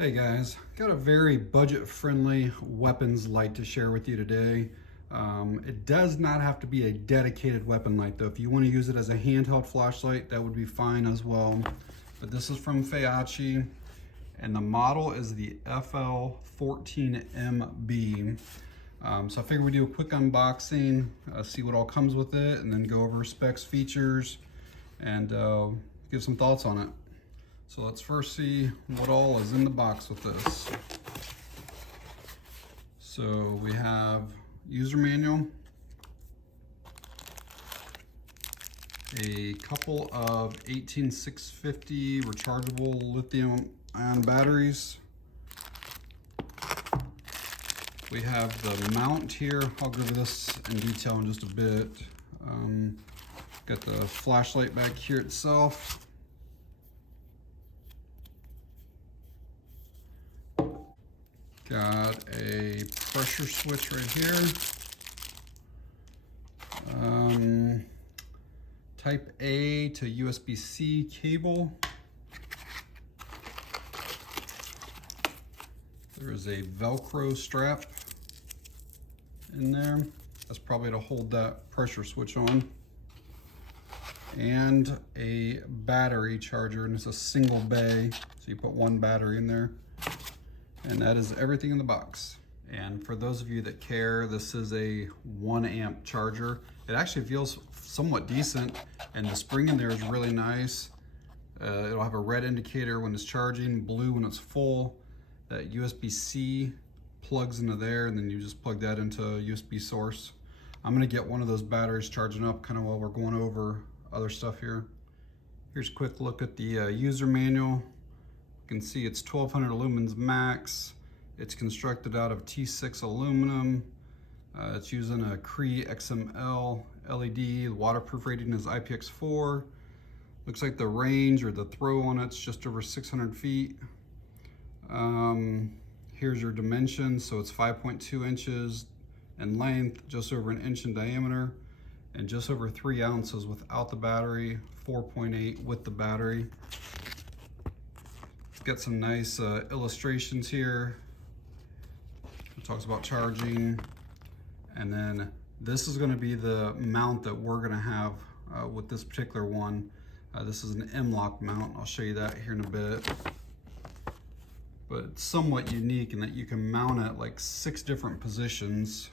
Hey guys, got a very budget-friendly weapons light to share with you today. It does not have to be a dedicated weapon light though. If you want to use it as a handheld flashlight, that would be fine as well. But this is from Feyachi, and the model is the FL14-MB. So I figured we'd do a quick unboxing, see what all comes with it, and then go over specs, features, and give some thoughts on it. So let's first see what all is in the box with this. So we have user manual, a couple of 18650 rechargeable lithium ion batteries. We have the mount here. I'll go over this in detail in just a bit. Got the flashlight back here itself. Got a pressure switch right here. Type A to USB-C cable. There is a Velcro strap in there. That's probably to hold that pressure switch on. And a battery charger, and it's a single bay, so you put one battery in there. And that is everything in the box. And for those of you that care, this is a 1 amp charger. It actually feels somewhat decent, and the spring in there is really nice. It'll have a red indicator when it's charging, blue when it's full. That USB-C plugs into there, and then you just plug that into a USB source. I'm gonna get one of those batteries charging up kind of while we're going over other stuff here. Here's a quick look at the user manual. You can see it's 1200 lumens max. It's constructed out of T6 aluminum. It's using a CREE XML LED. The waterproof rating is IPX4. Looks like the range or the throw on it's just over 600 feet. Here's your dimensions. So it's 5.2 inches in length, just over 1 inch in diameter, and just over 3 ounces without the battery, 4.8 with the battery. Got some nice illustrations here. It talks about charging, and then this is going to be the mount that we're going to have with this particular one. This is an M-LOK mount. I'll show you that here in a bit. But it's somewhat unique in that you can mount it like 6 different positions.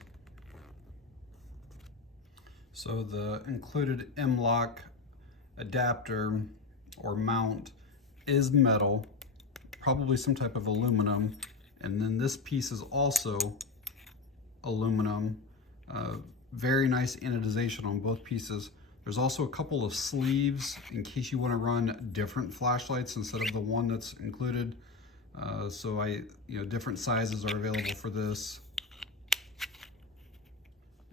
So the included M-LOK adapter or mount is metal, probably some type of aluminum, and then this piece is also aluminum. Very nice anodization on both pieces. There's also a couple of sleeves in case you want to run different flashlights instead of the one that's included. Different sizes are available for this,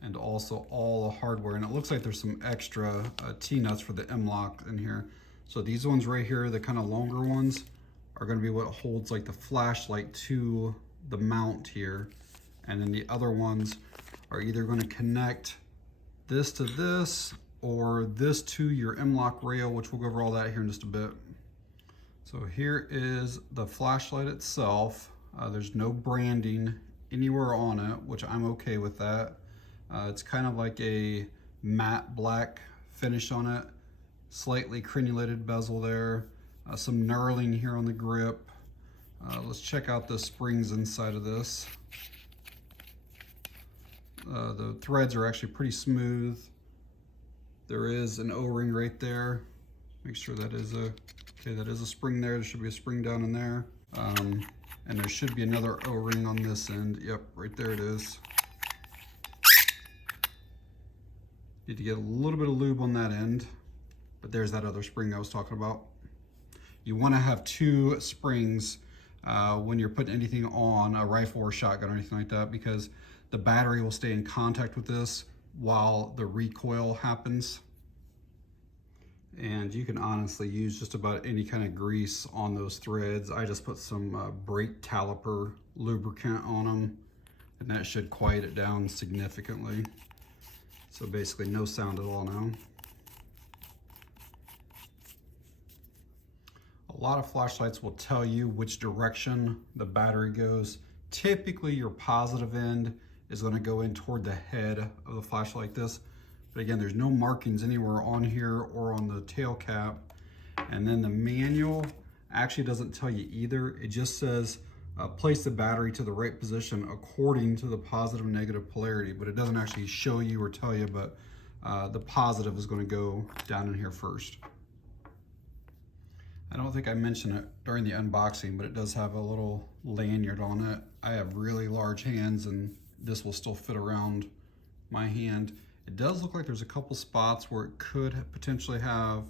and also all the hardware. And it looks like there's some extra T-nuts for the M-LOK in here. So these ones right here, the kind of longer ones, are going to be what holds like the flashlight to the mount here, and then the other ones are either going to connect this to this or this to your M-LOK rail, which we'll go over all that here in just a bit. So here is the flashlight itself. There's no branding anywhere on it, which I'm okay with that. It's kind of like a matte black finish on it, slightly crenulated bezel there. Some knurling here on the grip. Let's check out the springs inside of this. The threads are actually pretty smooth. There is an O-ring right there. Make sure that is a spring there. There should be a spring down in there. And there should be another O-ring on this end. Yep, right there it is. Need to get a little bit of lube on that end, but there's that other spring I was talking about. You want to have 2 springs when you're putting anything on a rifle or shotgun or anything like that, because the battery will stay in contact with this while the recoil happens. And you can honestly use just about any kind of grease on those threads. I just put some brake caliper lubricant on them, and that should quiet it down significantly. So basically no sound at all now. A lot of flashlights will tell you which direction the battery goes. Typically your positive end is going to go in toward the head of the flashlight like this. But again, there's no markings anywhere on here or on the tail cap. And then the manual actually doesn't tell you either. It just says place the battery to the right position according to the positive and negative polarity, but it doesn't actually show you or tell you, but the positive is going to go down in here first. I don't think I mentioned it during the unboxing, but it does have a little lanyard on it. I have really large hands and this will still fit around my hand. It does look like there's a couple spots where it could potentially have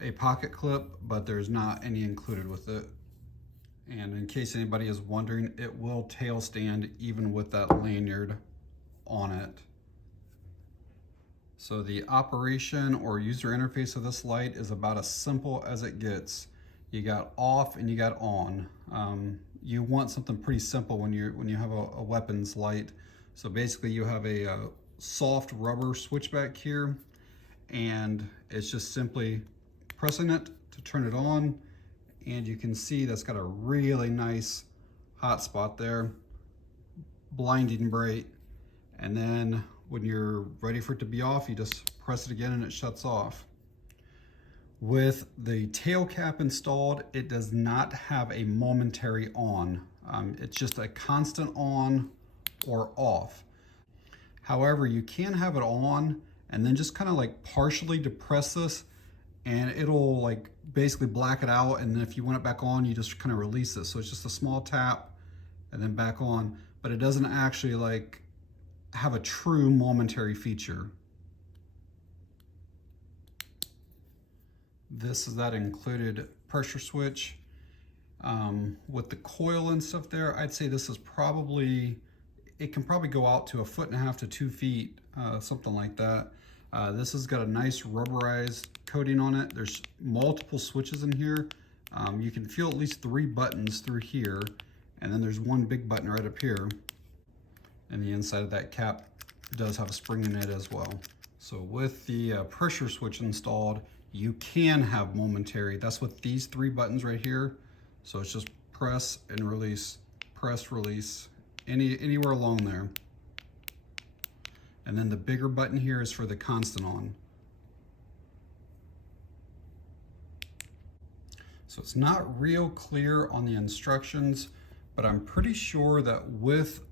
a pocket clip, but there's not any included with it. And in case anybody is wondering, it will tail stand even with that lanyard on it. So the operation or user interface of this light is about as simple as it gets. You got off and you got on. You want something pretty simple when you have a weapons light. So basically you have a soft rubber switchback here, and it's just simply pressing it to turn it on, and you can see that's got a really nice hot spot there, blinding bright. And then when you're ready for it to be off, you just press it again and it shuts off. With the tail cap installed, it does not have a momentary on. It's just a constant on or off. However, you can have it on and then just kind of like partially depress this and it'll like basically black it out, and then if you want it back on, you just kind of release it. So it's just a small tap and then back on, but it doesn't actually like have a true momentary feature. This is that included pressure switch. With the coil and stuff there, I'd say this is probably, it can probably go out to 1.5 feet to 2 feet, something like that. This has got a nice rubberized coating on it. There's multiple switches in here. You can feel at least 3 buttons through here, and then there's one big button right up here. And the inside of that cap does have a spring in it as well. So with the pressure switch installed, you can have momentary. That's with these 3 buttons right here. So it's just press and release, press, release, anywhere along there. And then the bigger button here is for the constant on. So it's not real clear on the instructions, but I'm pretty sure that with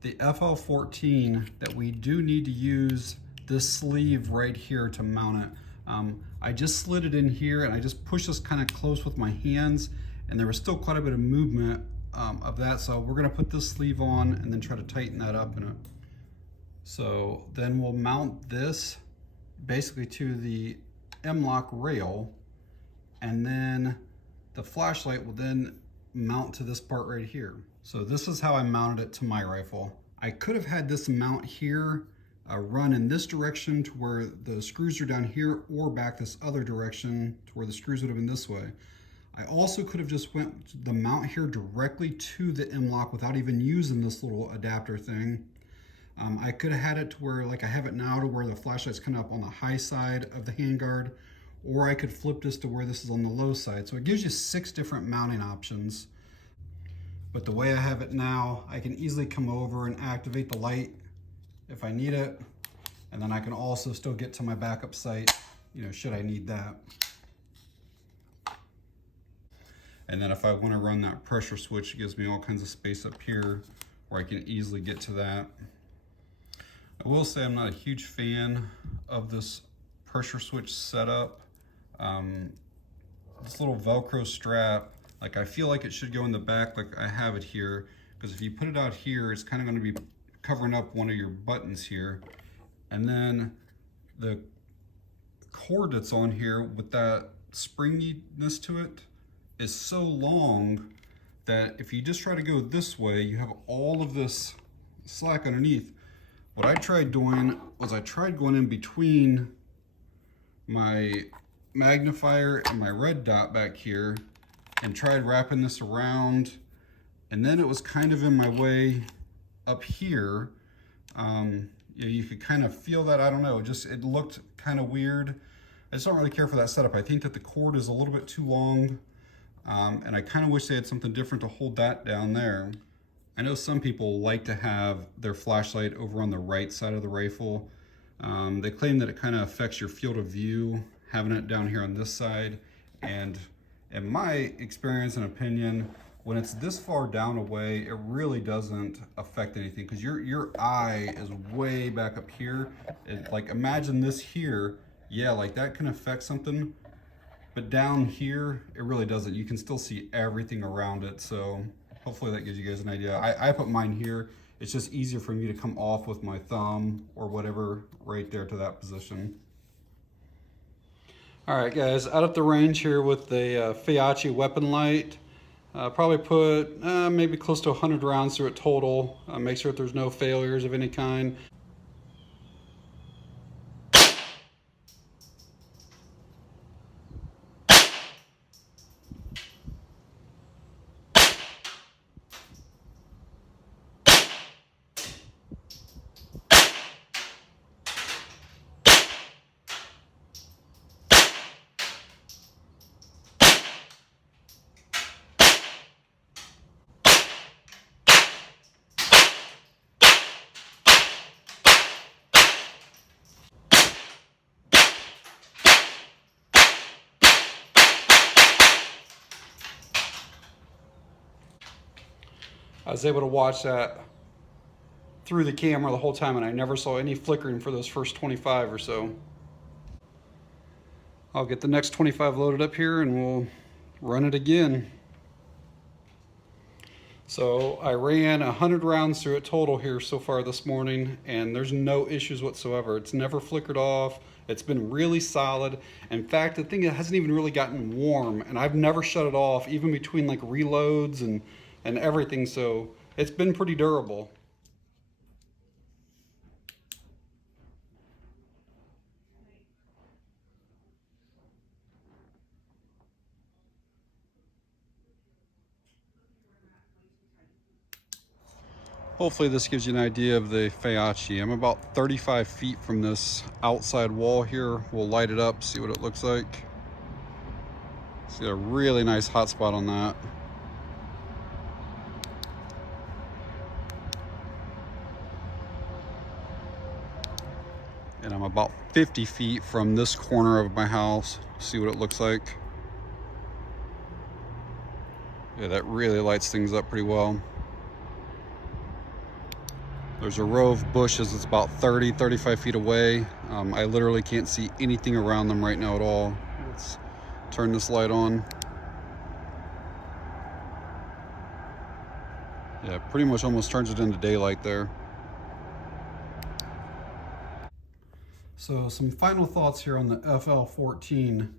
the FL14 that we do need to use this sleeve right here to mount it. I just slid it in here and I just pushed this kind of close with my hands, and there was still quite a bit of movement of that. So we're gonna put this sleeve on and then try to tighten that up in it. So then we'll mount this basically to the M-LOK rail, and then the flashlight will then mount to this part right here. So this is how I mounted it to my rifle. I could have had this mount here, run in this direction to where the screws are down here, or back this other direction to where the screws would have been this way. I also could have just went the mount here directly to the M-LOK without even using this little adapter thing. I could have had it to where, like I have it now, to where the flashlight's coming up on the high side of the handguard, or I could flip this to where this is on the low side. So it gives you 6 different mounting options. But the way I have it now, I can easily come over and activate the light if I need it. And then I can also still get to my backup sight, should I need that. And then if I want to run that pressure switch, it gives me all kinds of space up here where I can easily get to that. I will say I'm not a huge fan of this pressure switch setup. This little Velcro strap, like I feel like it should go in the back like I have it here, because if you put it out here, it's kind of going to be covering up one of your buttons here. And then the cord that's on here with that springiness to it is so long that if you just try to go this way, you have all of this slack underneath. What I tried doing was I tried going in between my magnifier and my red dot back here and tried wrapping this around, and then it was kind of in my way up here. You could kind of feel that, I don't know, it looked kind of weird. I just don't really care for that setup. I think that the cord is a little bit too long, and I kind of wish they had something different to hold that down there. I know some people like to have their flashlight over on the right side of the rifle. They claim that it kind of affects your field of view, having it down here on this side. And in my experience and opinion, when it's this far down away, it really doesn't affect anything, because your eye is way back up here. Like, imagine this here. Yeah, like that can affect something, but down here, it really doesn't. You can still see everything around it. So hopefully that gives you guys an idea. I put mine here. It's just easier for me to come off with my thumb or whatever right there to that position. All right, guys, out at the range here with the Feyachi weapon light. Probably put maybe close to 100 rounds through it total. Make sure that there's no failures of any kind. I was able to watch that through the camera the whole time, and I never saw any flickering for those first 25 or so. I'll get the next 25 loaded up here and we'll run it again. So I ran 100 rounds through it total here so far this morning, and there's no issues whatsoever. It's never flickered off. It's been really solid. In fact, the thing hasn't even really gotten warm, and I've never shut it off, even between like reloads and everything. So it's been pretty durable. Hopefully this gives you an idea of the Feyachi. I'm about 35 feet from this outside wall here. We'll light it up, see what it looks like. See a really nice hot spot on that. And I'm about 50 feet from this corner of my house. See what it looks like. Yeah, that really lights things up pretty well. There's a row of bushes that's about 35 feet away. I literally can't see anything around them right now at all. Let's turn this light on. Yeah, pretty much almost turns it into daylight there. So some final thoughts here on the FL14.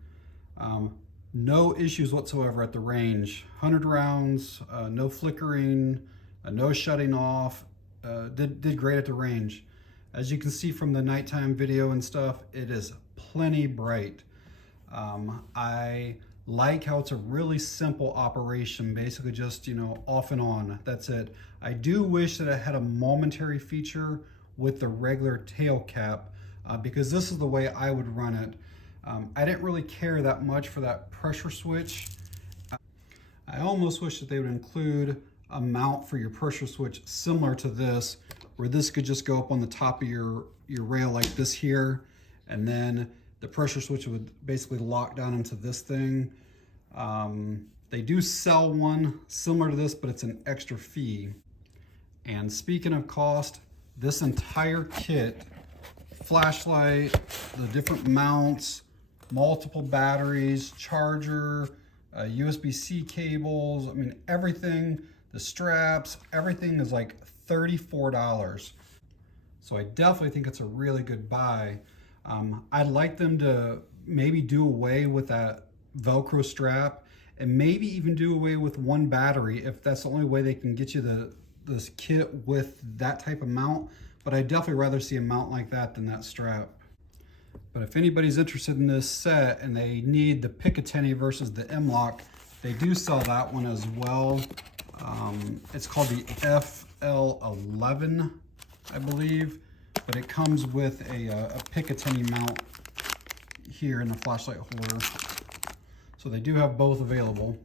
No issues whatsoever at the range. 100 rounds, no flickering, no shutting off. Did great at the range. As you can see from the nighttime video and stuff, it is plenty bright. I like how it's a really simple operation, basically just, off and on, that's it. I do wish that it had a momentary feature with the regular tail cap, because this is the way I would run it. I didn't really care that much for that pressure switch. I almost wish that they would include a mount for your pressure switch similar to this, where this could just go up on the top of your rail like this here, and then the pressure switch would basically lock down into this thing. They do sell one similar to this, but it's an extra fee. And speaking of cost, this entire kit, flashlight, the different mounts, multiple batteries, charger, USB-C cables, I mean everything, the straps, everything is like $34. So I definitely think it's a really good buy. I'd like them to maybe do away with that Velcro strap, and maybe even do away with one battery if that's the only way they can get you this kit with that type of mount. But I'd definitely rather see a mount like that than that strap. But if anybody's interested in this set and they need the Picatinny versus the M-LOK, they do sell that one as well. It's called the FL11, I believe, but it comes with a Picatinny mount here in the flashlight holder. So they do have both available.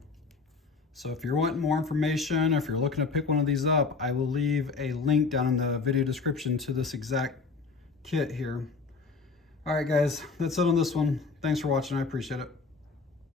So if you're wanting more information, if you're looking to pick one of these up, I will leave a link down in the video description to this exact kit here. All right, guys, that's it on this one. Thanks for watching. I appreciate it.